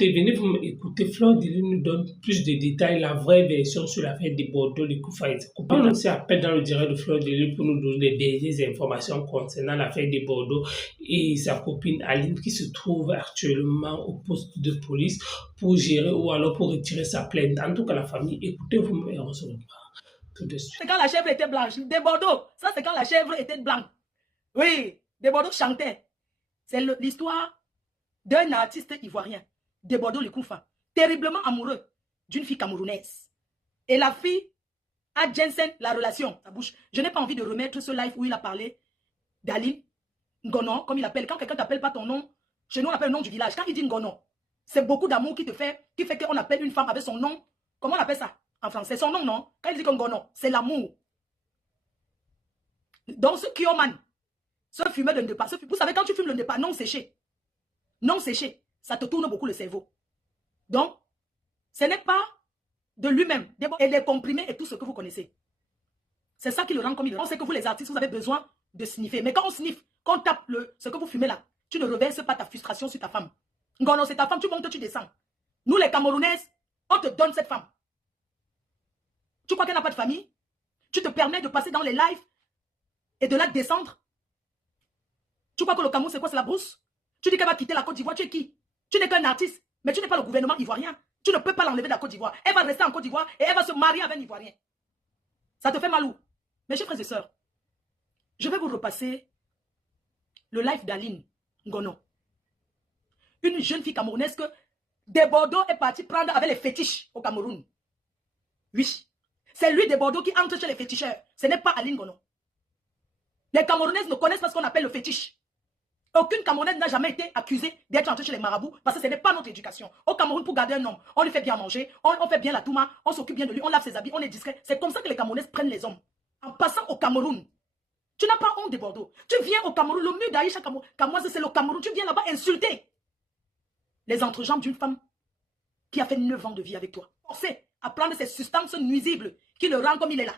Écoutez, venez vous écouter. Fleur de Lune nous donne plus de détails, la vraie version sur l'affaire de Bordeaux, les Koufa et ses copains. On aussi appelle dans le direct de Fleur de Lune pour nous donner les dernières informations concernant l'affaire de Bordeaux et sa copine Aline qui se trouve actuellement au poste de police pour gérer ou alors pour retirer sa plainte. En tout cas, la famille, écoutez-vous et on se reprend tout de suite. C'est quand la chèvre était blanche. De Bordeaux, ça c'est quand la chèvre était blanche. Oui, de Bordeaux chantait. C'est l'histoire d'un artiste ivoirien, de Bordeaux le Koufa, terriblement amoureux d'une fille camerounaise. Et la fille a Jensen la relation, sa bouche. Je n'ai pas envie de remettre ce live où il a parlé d'Aline Ngono, comme il appelle. Quand quelqu'un t'appelle pas ton nom, chez nous on appelle le nom du village. Quand il dit Ngono, c'est beaucoup d'amour qui fait qu'on appelle une femme avec son nom. Comment on appelle ça en français? Son nom, non? Quand il dit Ngono, c'est l'amour. Donc ce Kioman, ce fumeur de Ndepa, vous savez quand tu fumes le Ndepa non séché, ça te tourne beaucoup le cerveau. Donc, ce n'est pas de lui-même. Et les comprimés et tout ce que vous connaissez. C'est ça qui le rend comme il est. On sait que vous les artistes, vous avez besoin de sniffer. Mais quand on sniffe, quand on tape ce que vous fumez là, tu ne reverses pas ta frustration sur ta femme. Non, c'est ta femme, tu montes, tu descends. Nous les Camerounaises, on te donne cette femme. Tu crois qu'elle n'a pas de famille? Tu te permets de passer dans les lives et de la descendre? Tu crois que le Cameroun c'est quoi? C'est la brousse? Tu dis qu'elle va quitter la Côte d'Ivoire, tu es qui? Tu n'es qu'un artiste, mais tu n'es pas le gouvernement ivoirien. Tu ne peux pas l'enlever de la Côte d'Ivoire. Elle va rester en Côte d'Ivoire et elle va se marier avec un Ivoirien. Ça te fait mal où? Mes chers frères et sœurs, je vais vous repasser le live d'Aline Ngono. Une jeune fille camerounaise que de Bordeaux est partie prendre avec les fétiches au Cameroun. Oui. C'est lui de Bordeaux qui entre chez les féticheurs. Ce n'est pas Aline Ngono. Les Camerounaises ne connaissent pas ce qu'on appelle le fétiche. Aucune Camerounaise n'a jamais été accusée d'être entrée chez les marabouts parce que ce n'est pas notre éducation. Au Cameroun, pour garder un homme, on lui fait bien manger, on fait bien la touma, on s'occupe bien de lui, on lave ses habits, on est discret. C'est comme ça que les Camerounaises prennent les hommes. En passant au Cameroun, tu n'as pas honte de Bordeaux. Tu viens au Cameroun, le mur d'Aïcha Kamoise, c'est le Cameroun. Tu viens là-bas insulter les entrejambes d'une femme qui a fait 9 ans de vie avec toi. Forcé à prendre ces substances nuisibles qui le rendent comme il est là.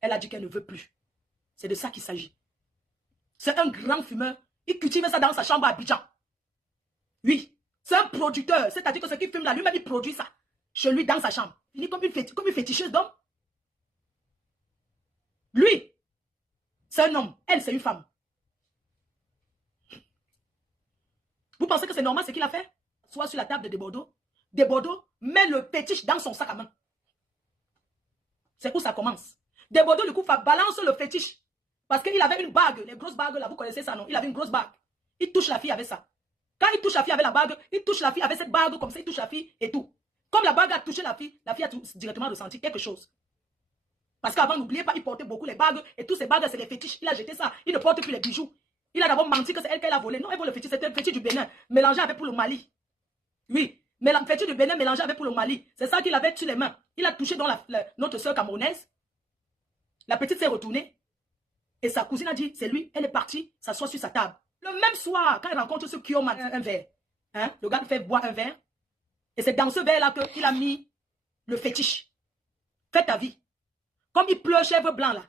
Elle a dit qu'elle ne veut plus. C'est de ça qu'il s'agit. C'est un grand fumeur. Il cultive ça dans sa chambre à Abidjan. Oui, c'est un producteur. C'est-à-dire que ce qu'il fume là, lui-même, il produit ça. Chez lui, dans sa chambre. Il est comme une féticheuse d'homme. Lui, c'est un homme. Elle, c'est une femme. Vous pensez que c'est normal ce qu'il a fait? Soit sur la table de Bordeaux. De Bordeaux met le fétiche dans son sac à main. C'est où ça commence. De Bordeaux, du coup, balance le fétiche. Parce qu'il avait une bague, les grosses bagues là, vous connaissez ça, non? Il avait une grosse bague. Il touche la fille avec ça. Quand il touche la fille avec la bague, il touche la fille avec cette bague comme ça, il touche la fille et tout. Comme la bague a touché la fille a directement ressenti quelque chose. Parce qu'avant, n'oubliez pas, il portait beaucoup les bagues et tous ces bagues, c'est les fétiches. Il a jeté ça. Il ne porte plus les bijoux. Il a d'abord menti que c'est elle qu'elle a volé. Non, elle vole le fétiche, c'était le fétiche du Bénin, mélangé avec pour le Mali. Oui, mais le fétiche du Bénin mélangé avec pour le Mali. C'est ça qu'il avait sur les mains. Il a touché dans notre soeur camerounaise. La petite s'est retournée. Et sa cousine a dit, c'est lui, elle est partie, s'assoit sur sa table. Le même soir, quand elle rencontre ce Kioman, un verre, hein, le gars fait boire un verre. Et c'est dans ce verre-là qu'il a mis le fétiche. Fais ta vie. Comme il pleure chèvre blanc là,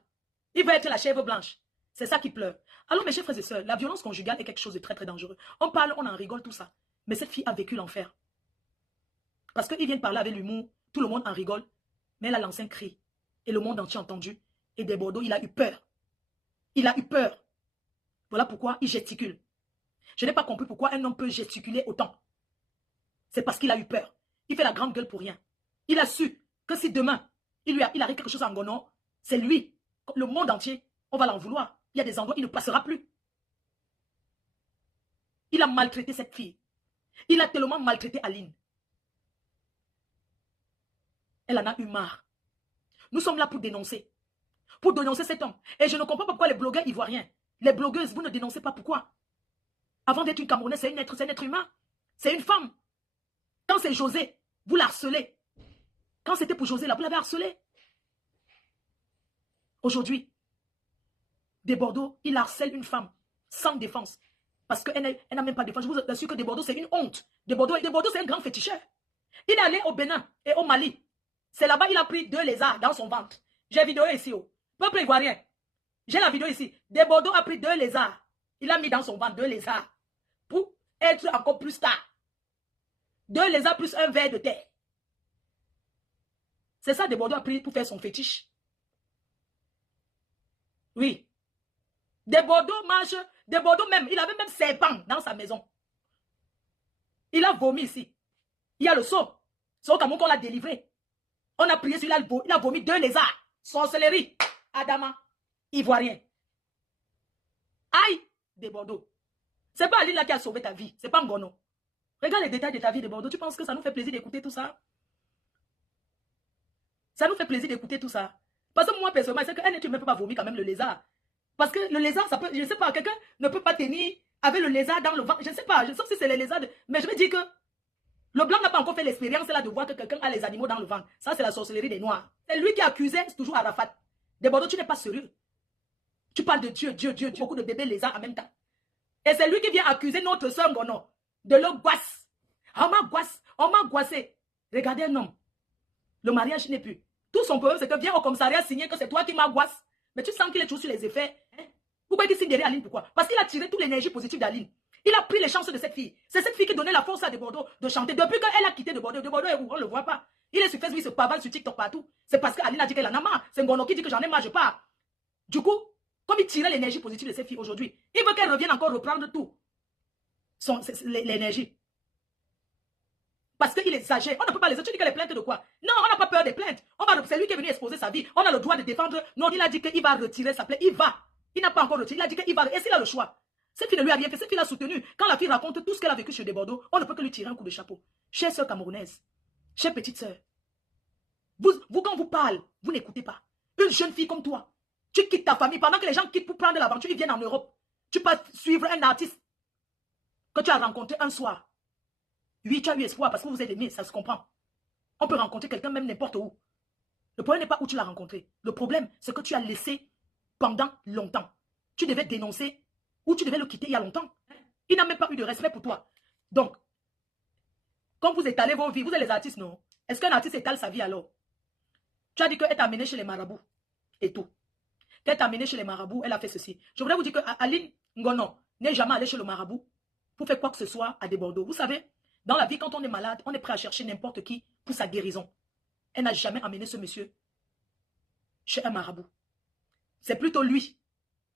il veut être la chèvre blanche. C'est ça qui pleure. Alors mes chers frères et sœurs, la violence conjugale est quelque chose de très très dangereux. On parle, on en rigole, tout ça. Mais cette fille a vécu l'enfer. Parce qu'il vient de parler avec l'humour, tout le monde en rigole. Mais elle a lancé un cri. Et le monde entier a entendu. Et de Bordeaux, il a eu peur. Il a eu peur. Voilà pourquoi il gesticule. Je n'ai pas compris pourquoi un homme peut gesticuler autant. C'est parce qu'il a eu peur. Il fait la grande gueule pour rien. Il a su que si demain, il arrive quelque chose en Ngono, c'est lui, le monde entier, on va l'en vouloir. Il y a des endroits, il ne passera plus. Il a maltraité cette fille. Il a tellement maltraité Aline. Elle en a eu marre. Nous sommes là pour dénoncer. Pour dénoncer cet homme. Et je ne comprends pas pourquoi les blogueurs ivoiriens, les blogueuses, vous ne dénoncez pas pourquoi. Avant d'être une Camerounaise, c'est un être humain. C'est une femme. Quand c'est José, vous la harcelez. Quand c'était pour José, là, vous l'avez harcelé. Aujourd'hui, de Bordeaux, il harcèle une femme sans défense. Parce qu'elle n'a même pas de défense. Je vous assure que de Bordeaux, c'est une honte. De Bordeaux, c'est un grand féticheur. Il est allé au Bénin et au Mali. C'est là-bas qu'il a pris 2 lézards dans son ventre. J'ai vidéo ici. Peuple ivoirien. J'ai la vidéo ici. De Bordeaux a pris 2 lézards. Il a mis dans son ventre 2 lézards. être encore plus tard. 2 lézards plus un ver de terre. C'est ça, Desbordeaux a pris pour faire son fétiche. Oui. Desbordeaux marche, Desbordeaux même, il avait même serpent dans sa maison. Il a vomi ici. Il y a le sceau. C'est au Cameroun qu'on l'a délivré. On a prié sur lui, il a vomi 2 lézards. Sorcellerie. Adama. Ivoirien. Aïe, Desbordeaux. C'est pas Ali là qui a sauvé ta vie. C'est pas Ngono. Regarde les détails de ta vie, Desbordeaux. Tu penses que ça nous fait plaisir d'écouter tout ça? Ça nous fait plaisir d'écouter tout ça. Parce que moi, personnellement, c'est qu'un être humain ne peut pas vomir quand même le lézard. Parce que le lézard, ça peut, je ne sais pas, quelqu'un ne peut pas tenir avec le lézard dans le ventre. Je ne sais pas, je sais pas si c'est les lézards. Mais je veux dire que le blanc n'a pas encore fait l'expérience là de voir que quelqu'un a les animaux dans le ventre. Ça, c'est la sorcellerie des Noirs. C'est lui qui accusait toujours Arafat. Desbordeaux, tu n'es pas sérieux. Tu parles de Dieu, Dieu, Dieu, Dieu, beaucoup de bébés lézards en même temps. Et c'est lui qui vient accuser notre soeur Ngono de le goisse. On m'a goissé. Regardez un homme. Le mariage n'est plus. Tout son problème, c'est que vient au commissariat signer que c'est toi qui m'as goisse. Mais tu sens qu'il est toujours sur les effets. Hein? Pourquoi il signe derrière Aline? Pourquoi? Parce qu'il a tiré toute l'énergie positive d'Aline. Il a pris les chances de cette fille. C'est cette fille qui donnait la force à Desbordeaux de chanter. Depuis qu'elle a quitté Desbordeaux, Desbordeaux est où? On ne le voit pas. Il est sur Facebook, il se pavane sur TikTok partout. C'est parce qu'Aline a dit qu'elle en a marre. C'est Ngono qui dit que j'en ai marre, je pars. Du coup, comme il tirait l'énergie positive de cette fille aujourd'hui, il veut qu'elle revienne encore reprendre tout. L'énergie. Parce qu'il exagère. On ne peut pas les autres. Tu dis que les plaintes de quoi? Non, on n'a pas peur des plaintes. C'est lui qui est venu exposer sa vie. On a le droit de défendre. Non, il a dit qu'il va retirer sa plainte. Il va. Il n'a pas encore retiré. Il a dit qu'il va. Et s'il a le choix? Cette fille ne lui a rien fait. Cette fille l'a soutenu. Quand la fille raconte tout ce qu'elle a vécu chez Desbordeaux, on ne peut que lui tirer un coup de chapeau. Chère sœur camerounaise, chère petite sœur, vous quand vous parlez, vous n'écoutez pas. Une jeune fille comme toi, tu quittes ta famille pendant que les gens quittent pour prendre l'aventure, ils viennent en Europe. Tu peux suivre un artiste que tu as rencontré un soir. Oui, tu as eu espoir parce que vous êtes aimés, ça se comprend. On peut rencontrer quelqu'un même n'importe où. Le problème n'est pas où tu l'as rencontré. Le problème, c'est que tu as laissé pendant longtemps. Tu devais dénoncer ou tu devais le quitter il y a longtemps. Il n'a même pas eu de respect pour toi. Donc, quand vous étalez vos vies, vous êtes les artistes, non? Est-ce qu'un artiste étale sa vie alors? Tu as dit qu'elle t'a amené chez les marabouts et tout. Qu'elle t'a amené chez les marabouts, elle a fait ceci. Je voudrais vous dire que Aline Ngono n'est jamais allée chez le marabout pour faire quoi que ce soit à Desbordeaux. Vous savez, dans la vie, quand on est malade, on est prêt à chercher n'importe qui pour sa guérison. Elle n'a jamais amené ce monsieur chez un marabout. C'est plutôt lui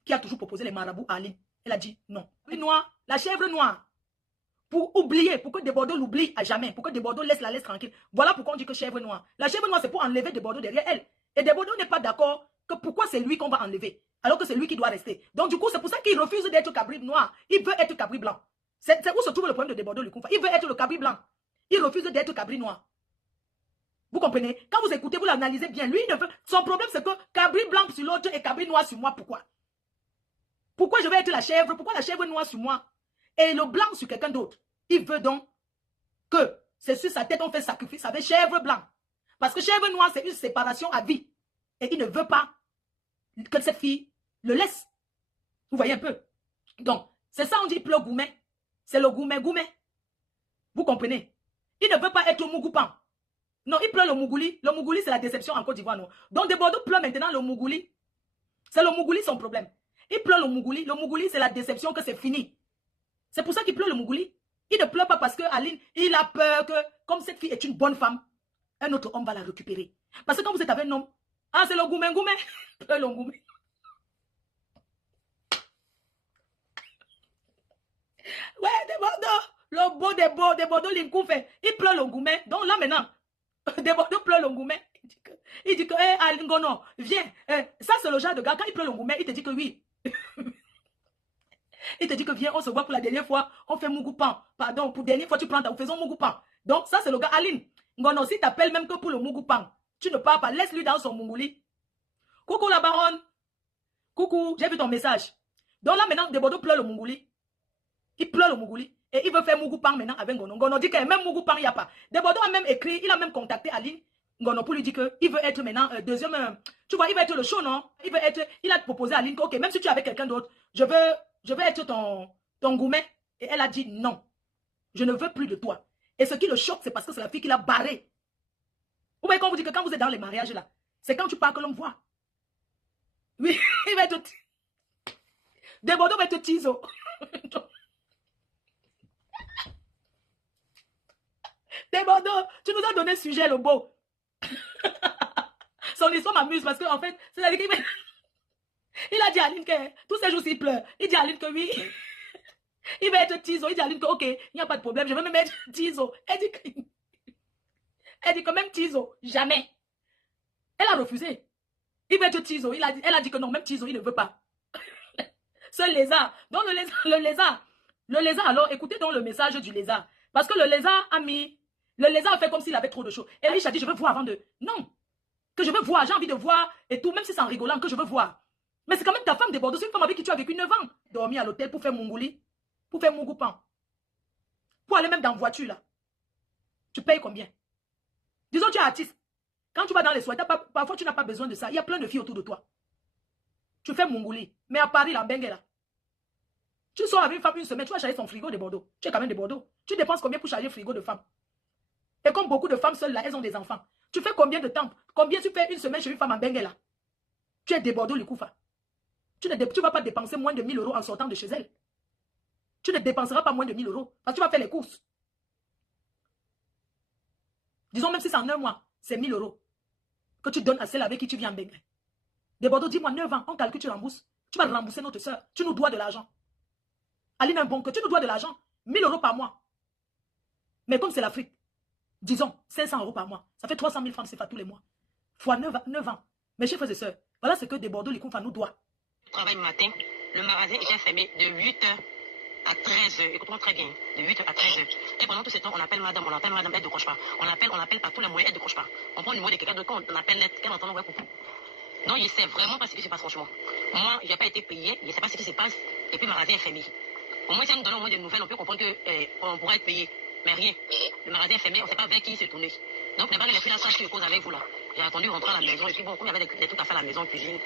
qui a toujours proposé les marabouts à Aline. Elle a dit non. La chèvre noire, pour oublier, pour que Desbordeaux l'oublie à jamais, pour que Desbordeaux la laisse tranquille. Voilà pourquoi on dit que chèvre noire. La chèvre noire, c'est pour enlever Desbordeaux derrière elle. Et Desbordeaux n'est pas d'accord que pourquoi c'est lui qu'on va enlever, alors que c'est lui qui doit rester. Donc du coup, c'est pour ça qu'il refuse d'être cabri noir. Il veut être cabri blanc. C'est où se trouve le problème de Desbordeaux, le Koufa. Il veut être le cabri blanc. Il refuse d'être cabri noir. Vous comprenez? Quand vous écoutez, vous l'analysez bien. Lui, ne veut... Son problème, c'est que cabri blanc sur l'autre et cabri noir sur moi. Pourquoi? Pourquoi je vais être la chèvre? Pourquoi la chèvre noire sur moi et le blanc sur quelqu'un d'autre? Il veut donc que c'est sur sa tête on fait sacrifice avec chèvre blanc. Parce que chèvre noire, c'est une séparation à vie. Et il ne veut pas que cette fille le laisse. Vous voyez un peu? Donc, c'est ça on dit le goumet. C'est le goumet. Vous comprenez? Il ne veut pas être Mougoupan. Non, il pleure le Mougouli. Le Mougouli, c'est la déception en Côte d'Ivoire, non? Donc, Desbordeaux pleure maintenant le Mougouli. C'est le Mougouli son problème. Il pleure le Mougouli. Le Mougouli, c'est la déception que c'est fini. C'est pour ça qu'il pleure le Mougouli. Il ne pleure pas parce que Aline, il a peur que, comme cette fille est une bonne femme, un autre homme va la récupérer. Parce que quand vous êtes avec un homme, ah, c'est le Goumet. Pleure le Goumet. Ouais, Desbordeaux, Desbordeaux, l'Inkoufe, il pleure le Goumet. Donc là maintenant, Desbordeaux pleure le Goumet. Il dit que, hey, Ngono, viens. Ça, c'est le genre de gars, quand il pleure le Goumet, il te dit que oui. Il te dit que viens, on se voit pour la dernière fois, on fait Mougoupan. Pardon, pour la dernière fois, tu prends ta faisons Mougoupan. Donc, ça, c'est le gars, Aline. Ngono, si t'appelles même que pour le Mougoupan, tu ne pars pas, laisse-lui dans son Mougouli. Coucou la baronne. Coucou, j'ai vu ton message. Donc là, maintenant, Desbordeaux pleure le Mougouli. Il pleure le Mougouli. Et il veut faire Mougoupan maintenant avec Ngono. Ngono dit que même Mougoupan, il n'y a pas. Desbordeaux a même écrit, il a même contacté Aline Ngono pour lui dire qu'il veut être maintenant deuxième. Tu vois, il veut être le show, non? Il a proposé à Aline que, ok, même si tu es avec quelqu'un d'autre, je veux être ton Goumet. Et elle a dit non. Je ne veux plus de toi. Et ce qui le choque, c'est parce que c'est la fille qui l'a barré. Vous voyez, quand on vous dit que quand vous êtes dans les mariages là, c'est quand tu pars que l'on voit. Oui, il va être. Desbordeaux va être tiso. Des Bordeaux, tu nous as donné sujet, le beau. Son histoire m'amuse parce qu'en fait, c'est-à-dire qu'il il a dit à Aline que tous ces jours il pleure. Il dit à Aline que oui, il va être Tizo. Il dit à Aline que ok, il n'y a pas de problème, je vais me mettre Tizo. Elle dit que même Tizo, jamais. Elle a refusé. Il veut être Tizo. Elle a dit que non, même Tizo, il ne veut pas. Ce lézard. Donc le lézard, alors écoutez donc le message du lézard. Parce que le lézard a fait comme s'il avait trop de choses. Et Lich a dit, je veux voir avant de... Non. Que je veux voir, j'ai envie de voir et tout, même si c'est en rigolant, que je veux voir. Mais c'est quand même ta femme de Bordeaux, c'est une femme avec qui tu as vécu 9 ans. Dormir à l'hôtel pour faire Mongouli, pour faire Mongoupan. Pour aller même dans la voiture, là. Tu payes combien? Disons, tu es artiste. Quand tu vas dans les soirées, parfois tu n'as pas besoin de ça. Il y a plein de filles autour de toi. Tu fais Mongouli. Mais à Paris, la bengue là. Tu sors avec une femme une semaine, tu vas charger son frigo de Bordeaux. Tu es quand même de Bordeaux. Tu dépenses combien pour charger le frigo de femme? Et comme beaucoup de femmes seules là, elles ont des enfants. Tu fais combien de temps? Combien tu fais une semaine chez une femme en bengue là? Tu es de Bordeaux, le Koufa. Tu ne vas pas dépenser moins de 1000 € en sortant de chez elle. Tu ne dépenseras pas moins de 1000 € parce que tu vas faire les courses. Disons même si c'est en 1 mois, c'est 1000 € que tu donnes à celle avec qui tu viens en bengue. De Bordeaux, dis-moi 9 ans, on calcule, tu rembourses. Tu vas rembourser notre soeur. Tu nous dois de l'argent. Aline, un bon que tu nous dois de l'argent. 1000 € par mois. Mais comme c'est l'Afrique, disons 500 € par mois. Ça fait 300 000 francs CFA tous les mois. Fois 9 ans. Mes chers frères et sœurs, voilà ce que de Bordeaux, les Koufa nous doit. Travail matin, le magasin était fermé de 8h à 13h. Écoute-moi très bien, de 8h à 13h. Et pendant tout ce temps, on appelle madame, elle ne décroche pas. On appelle par tous les moyens, elle ne décroche pas. On prend le numéro de quelqu'un d'autre, on appelle net, elle entend, ouais, coucou. Donc, je ne sais vraiment pas ce qui se passe, franchement. Moi, je n'ai pas été payé, je ne sais pas ce qui se passe, et puis le magasin est fermé. Au moins, si elle nous donne au moins des nouvelles, on peut comprendre qu'on pourrait être payé. Mais rien. Le magasin est fermé, on ne sait pas vers qui il se tourner. Donc, les filles là sachent que je cause avec vous là. J'ai attendu rentrer à la maison, et puis bon, comme il y avait des trucs à faire à la maison, cuisine,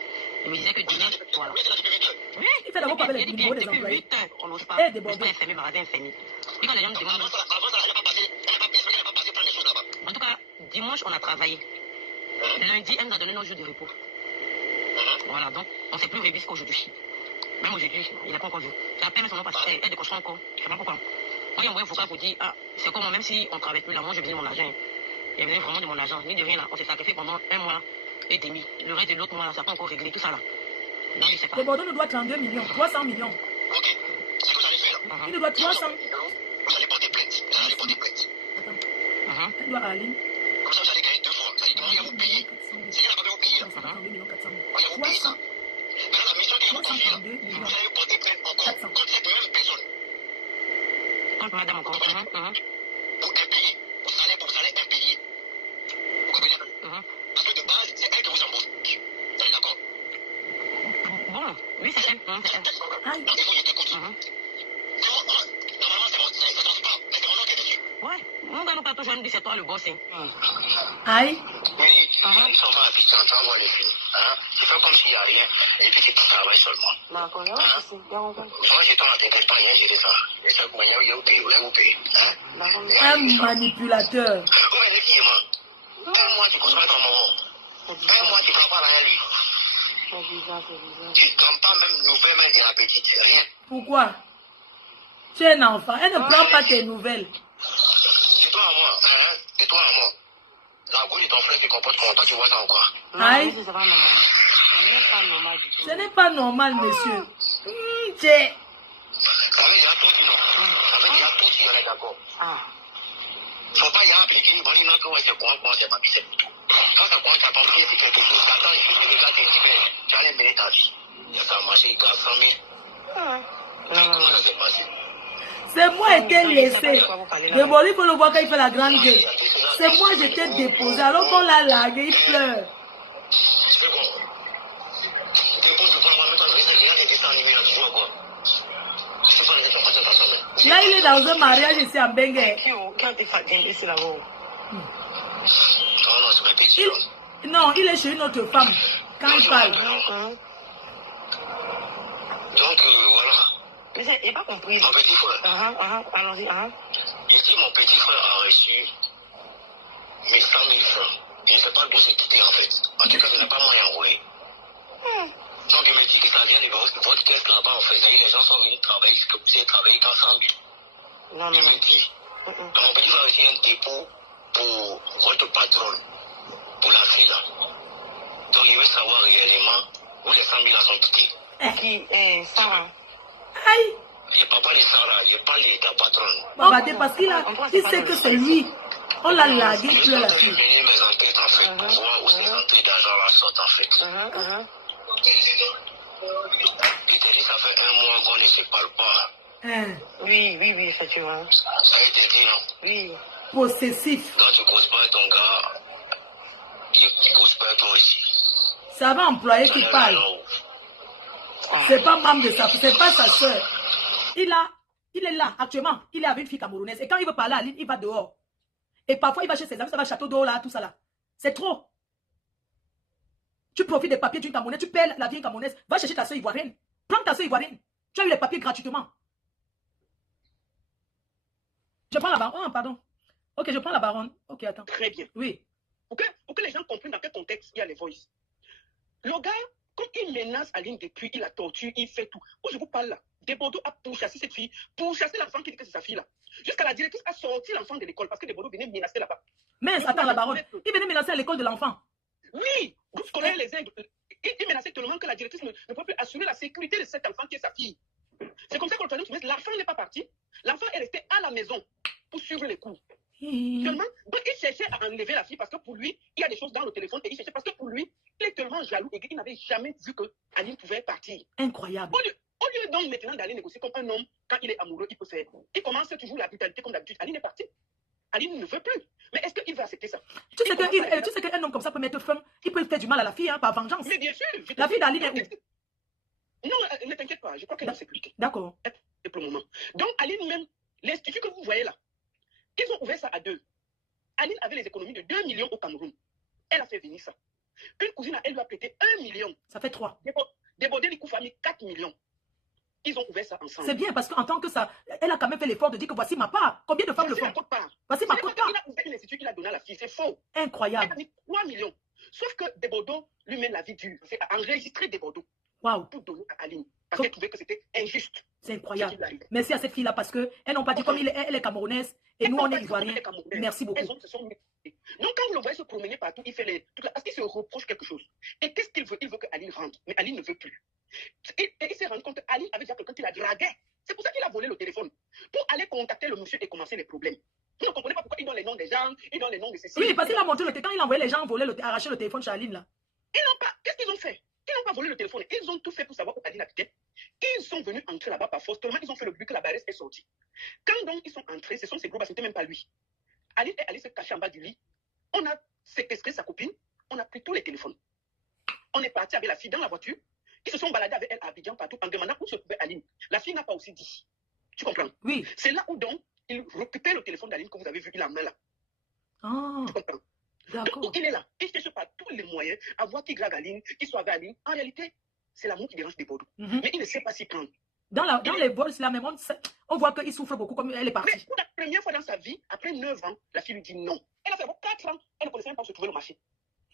il me disait que dimanche, voilà. Oui, il fait d'abord pas avec les numéros des employés. 8 heures, on n'ose pas. Eh, Le magasin est fermé, le magasin est fermé. Puis quand les gens me demandent. En tout cas, dimanche, on a travaillé. Lundi, elle nous a donné nos jours de repos. Voilà, donc, on ne s'est plus revu jusqu'aujourd'hui. Même aujourd'hui, il n'a pas encore vu. J'ai à peine son nom parce qu'elle décoche encore. Je ne sais pas pourquoi. Moi, j'ai envoyé un vocal pour dire, ah, c'est comment, même si on ne travaille plus là, moi, je viens de mon argent. Il venait vraiment de mon argent, ni de rien là. On s'est sacrifié pendant 1 mois et demi. Le reste de l'autre mois, ça n'a pas encore réglé tout ça là. Donc, je sais pas. Le Bordeaux nous doit 32 millions, 300 millions. Ok, c'est ce que j'allais faire. Il nous doit 300. Vous allez porter plainte. Vous allez porter plainte. Attends. Il doit à Aline. Comme ça, vous allez gagner 2 fois. Vous allez demander à vous payer. C'est qu'elle n'a pas pu vous payer là. 32 millions 400 000. Moi, je vous paye ça. Maintenant, la mission qu'elle vous confie là, vous allez porter plainte encore contre cette même personne. Contre madame encore. Pour impayé. Pour salaire impayé. Vous comprenez? Parce que de base, c'est elle qui vous embauche. Vous êtes d'accord? Bon, oui, c'est elle. Aïe. Donc, il faut que je t'écoute. Normalement, c'est mon sport. C'est mon nom qui est dessus. Ouais. Mon gars, nous pas toujours dit c'est toi le boss. Aïe. Oui, ils sont pas habitués, tu vas voir les films. Tu fais comme s'il n'y a rien, et puis c'est ton travail seulement. D'accord, moi, j'ai ton attention, pas rien, j'ai des ça. Et ça, moi, il y a où payer. Un manipulateur. Vous venez qui est moi? 1 mois, tu construis ton moment. 1 mois, tu ne prends pas rien livre. Tu ne prends pas même nouvelles mains de la petite, rien. Pourquoi? Tu es un enfant. Elle ne prend pas tes nouvelles. Dis-toi à moi, dis-toi à moi. La boule de ton frère se comporte comment? Toi, tu vois ça ou quoi? Aïe. C'est pas normal. Ce n'est pas normal du tout. Ce n'est pas normal, monsieur. Ça veut dire tout qui non. Ça veut dire tout qui on est d'accord. Faut pas y avoir petit, bon, il n'a que c'est quoi, c'est pas c'est tout. Quand c'est quoi, ça tombe, c'est quelque chose. Attends, il faut que le gars t'indique, tu allais mener ta vie. Il y a ça marché, il a 100 000. Non, c'est passé. C'est moi qui t'ai laissé. Le Bordeaux, il faut le voir quand il fait la grande gueule. C'est moi qui t'ai déposé. Alors qu'on l'a largué, il pleure. C'est bon. Dépose le point, mais il y a des dessins animés là, tu vois quoi? C'est pas les capacités de la famille. Là, il est dans un mariage ici en Bengue. Non, il est chez une autre femme. Quand il parle. Donc, voilà. Mais ça, j'ai pas compris. Mon petit frère. Allons-y. Il dit mon petit frère a reçu 100 000 francs. Je ne sais pas d'où c'est quitté en fait. En tout cas, il n'a pas moyen enrôlé. Donc, il me dit que ça vient de votre caisse là-bas en fait. C'est-à-dire les gens sont venus travailler, que vous avez travaillé ensemble. Non. Il me dit. Donc, mon petit frère a aussi un dépôt pour votre patronne, pour la fille là. Donc il veut savoir réellement où les 100 000 là sont quittés. Qui Sarah. Aïe. Le papa de Sarah, il parle de ta patronne. Regardez, parce qu'il sait que c'est lui. On l'a largué, il pleut la fille. Je vais mes enquêtes en fait, pour voir où ces entrées d'argent là sortent en fait. Il te dit ça fait 1 mois qu'on ne se parle pas. Oui, effectivement. Ça a été dit, non? Oui. Possessif. Quand tu causes pas avec ton gars, il ne cause pas avec toi aussi. Ça va employer qui parle. C'est pas membre de sa, c'est pas sa soeur. Il est là actuellement. Il est avec une fille camerounaise. Et quand il veut parler à Aline, il va dehors. Et parfois, il va chez ses amis, ça va château d'eau là, tout ça là. C'est trop. Tu profites des papiers d'une camerounaise, tu paies la vie camerounaise. Va chercher ta soeur ivoirienne. Prends ta soeur ivoirienne. Tu as eu les papiers gratuitement. Je prends la baronne. Oh, pardon. Ok, je prends la baronne. Ok, attends. Très bien. Oui. Pour que les gens comprennent dans quel contexte il y a les voices. Le gars, comme il menace Aline depuis, il la torture, il fait tout. Quand je vous parle là, Desbordeaux a pourchassé cette fille, pourchassé l'enfant qui dit que c'est sa fille là. Jusqu'à la directrice a sorti l'enfant de l'école parce que Desbordeaux venait menacer là-bas. Mais attends, la baronne. Il venait menacer à l'école de l'enfant. Oui, groupe scolaire les aide. Il menaçait tellement que la directrice ne peut plus assurer la sécurité de cet enfant qui est sa fille. C'est comme ça que le troisième trimestre, l'enfant n'est pas parti. L'enfant est resté à la maison pour suivre les cours. Seulement, donc il cherchait à enlever la fille parce que pour lui, il y a des choses dans le téléphone et il cherchait parce que pour lui, il est tellement jaloux et qu'il n'avait jamais vu que Aline pouvait partir. Incroyable. Au lieu donc maintenant d'aller négocier comme un homme, quand il est amoureux, il peut faire. Il commence toujours la brutalité comme d'habitude. Aline est partie. Aline ne veut plus. Mais est-ce qu'il va accepter ça? Tu sais qu'un homme comme ça peut mettre fin, il peut faire du mal à la fille hein, par vengeance. Mais bien sûr. La fille d'Aline est où? Non, ne t'inquiète pas, je crois qu'elle est en sécurité. D'accord. Et pour le moment. Donc Aline même, l'institut que vous voyez là, ils ont ouvert ça à 2. Aline avait les économies de 2 millions au Cameroun. Elle a fait venir ça. Une cousine, elle lui a prêté 1 million. Ça fait 3. Desbordeaux, les famille 4 millions. Ils ont ouvert ça ensemble. C'est bien parce qu'en tant que ça, elle a quand même fait l'effort de dire que voici ma part. Combien de femmes le font? Voici ma quote part. Il a ouvert une institut, il a donné à la fille. C'est faux. Incroyable. Elle a mis 3 millions. Sauf que Desbordeaux lui mène la vie dure. C'est enregistrer Desbordeaux. Waouh. Pour donner à Aline. Parce qu'elle trouvait que c'était injuste. C'est incroyable. Merci à cette fille-là parce qu'elles n'ont pas dit comme elle est camerounaise et nous on est ivoiriens. Merci beaucoup. Donc quand vous le voyez se promener partout, il fait les trucs là parce qu'il se reproche quelque chose. Et qu'est-ce qu'il veut? Il veut que Aline rentre. Mais Aline ne veut plus. Et il s'est rendu compte qu'Aline avait déjà quelqu'un qui la draguait. C'est pour ça qu'il a volé le téléphone. Pour aller contacter le monsieur et commencer les problèmes. Vous ne comprenez pas pourquoi il donne les noms des gens, il donne les noms de ceci. Oui, parce qu'il a montré le téléphone. Quand il a envoyé les gens voler arracher le téléphone chez Aline là. Ils n'ont pas. Qu'est-ce qu'ils ont fait? Ils n'ont pas volé le téléphone. Ils ont tout fait pour savoir où Aline habitait. Ils sont venus entrer là-bas par force. Tellement ils ont fait le bruit que la barresse est sortie. Quand donc ils sont entrés, ce sont ces gros bas, c'était même pas lui. Aline est allée se cacher en bas du lit. On a séquestré sa copine. On a pris tous les téléphones. On est parti avec la fille dans la voiture. Ils se sont baladés avec elle à Abidjan partout en demandant où se trouvait Aline. La fille n'a pas aussi dit. Tu comprends? Oui. C'est là où donc il récupère le téléphone d'Aline que vous avez vu, il a main là. Ah. Tu comprends? D'accord. Donc il est là. Il cherche par tous les moyens à voir qui drague Aline, qui soit avec Aline. En réalité, c'est l'amour qui dérange Desbordeaux. Mais il ne sait pas s'y prendre. Dans les vols, c'est la même. On voit qu'il souffre beaucoup comme elle est partie. Mais pour la première fois dans sa vie, après 9 ans, la fille lui dit non. Elle a fait 4 ans, elle ne connaissait même pas où se trouvait le marché.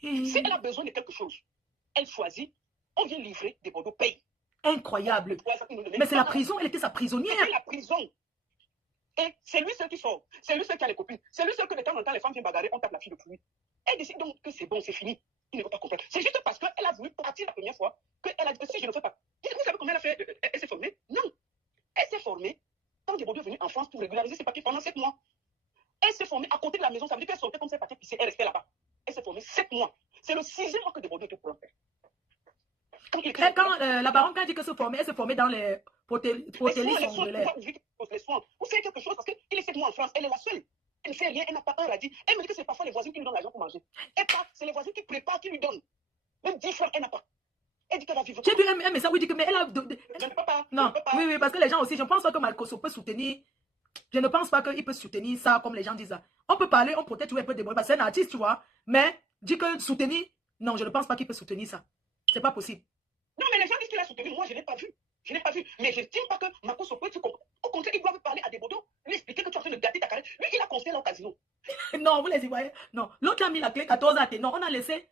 Si elle a besoin de quelque chose, elle choisit, on vient livrer, Desbordeaux paye. Incroyable. Mais c'est la prison, elle était sa prisonnière. C'est la prison. Et c'est lui seul qui sort. C'est lui seul qui a les copines. C'est lui seul que de temps en temps, les femmes viennent bagarrer, on tape la fille de pluie. Elle décide donc que c'est bon, c'est fini. Il ne peut pas comprendre. C'est juste parce qu'elle a voulu partir la première fois qu'elle a dit que si je ne fais pas. Vous savez comment elle a fait? Elle s'est formée? Non. Elle s'est formée quand Desbordeaux est venu en France pour régulariser ses papiers pendant 7 mois. Elle s'est formée à côté de la maison. Ça veut dire qu'elle sortait comme ses papiers pissés. Elle restait là-bas. Elle s'est formée 7 mois. C'est le 6e mois que Desbordeaux était pour en faire. Quand la baronne, quand elle dit que se former, elle se formait dans les potélies ongulaires. Vous faites quelque chose parce qu'il est 7 mois en France. Elle est la seule. Elle ne fait rien, elle n'a pas un radis. Elle me dit que c'est parfois les voisins qui lui donnent l'argent pour manger. Et pas, c'est les voisins qui préparent, qui lui donnent. Même 10 francs, elle n'a pas. Elle dit qu'elle va vivre. J'ai vu un message où il dit que mais elle a. Je ne peux pas. Non, oui, parce que les gens aussi, je ne pense pas que Malcoso peut soutenir. Je ne pense pas qu'il peut soutenir ça comme les gens disent ça. On peut parler, on peut-être jouer un peu déborder parce que c'est un artiste, tu vois. Mais dit que soutenir, non, je ne pense pas qu'il peut soutenir ça. C'est pas possible. Non, mais les gens disent qu'il a soutenu. Moi, je ne l'ai pas vu. Je n'ai pas vu. Mais je n'estime pas que Marco peut, tu comprends. Au contraire, il doit parler à Desbordeaux, lui expliquer que tu es en train de gâter ta carrière. Lui, il a conseillé au casino. Non, vous les y voyez. Non, l'autre a mis la clé 14 à Non, on a laissé.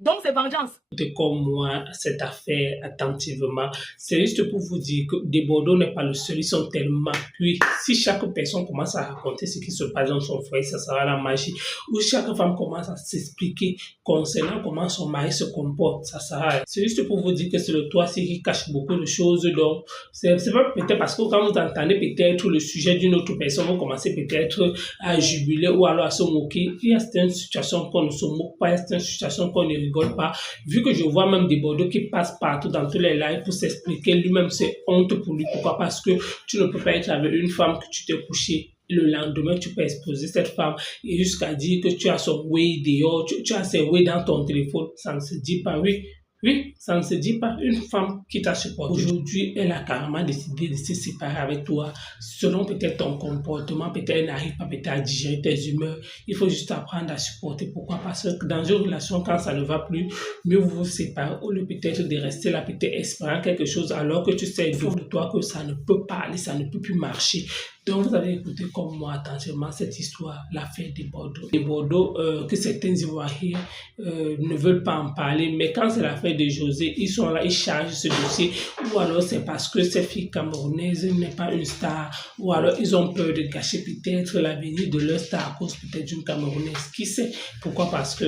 Donc, c'est vengeance. Écoutez comme moi cette affaire attentivement. C'est juste pour vous dire que des Bordeaux n'est pas le seul. Ils sont tellement. Puis, si chaque personne commence à raconter ce qui se passe dans son foyer, ça sera la magie. Ou chaque femme commence à s'expliquer concernant comment son mari se comporte, ça sera. C'est juste pour vous dire que c'est le toit-ci qui cache beaucoup de choses. Donc, c'est pas peut-être parce que quand vous entendez peut-être le sujet d'une autre personne, vous commencez peut-être à jubiler ou alors à se moquer. Il y a certaines situations qu'on ne se moque pas, il y a certaines situations qu'on ne rigole pas. Vu que je vois même des Bordeaux qui passent partout dans tous les lives pour s'expliquer, lui-même c'est honte pour lui. Pourquoi? Parce que tu ne peux pas être avec une femme que tu t'es couché. Le lendemain, tu peux exposer cette femme et jusqu'à dire que tu as son way dehors, tu as ses way dans ton téléphone. Ça ne se dit pas, oui. Oui, ça ne se dit pas. Une femme qui t'a supporté aujourd'hui, elle a carrément décidé de se séparer avec toi. Selon peut-être ton comportement, peut-être elle n'arrive pas peut-être à digérer tes humeurs. Il faut juste apprendre à supporter. Pourquoi? Parce que dans une relation, quand ça ne va plus, mieux vous vous séparer au lieu peut-être de rester là, peut-être espérant quelque chose alors que tu sais au fond de toi que ça ne peut pas aller, ça ne peut plus marcher. Donc, vous avez écouté comme moi attentivement cette histoire, l'affaire des Bordeaux. Les Bordeaux, que certains Ivoiriens ne veulent pas en parler, mais quand c'est l'affaire de José, ils sont là, ils chargent ce dossier, ou alors c'est parce que cette fille camerounaise n'est pas une star, ou alors ils ont peur de gâcher peut-être l'avenir de leur star à cause peut-être d'une Camerounaise. Qui sait? Pourquoi? Parce que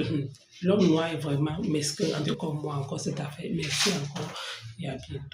l'homme noir est vraiment mesquin, comme moi encore cette affaire. Merci encore et à bientôt.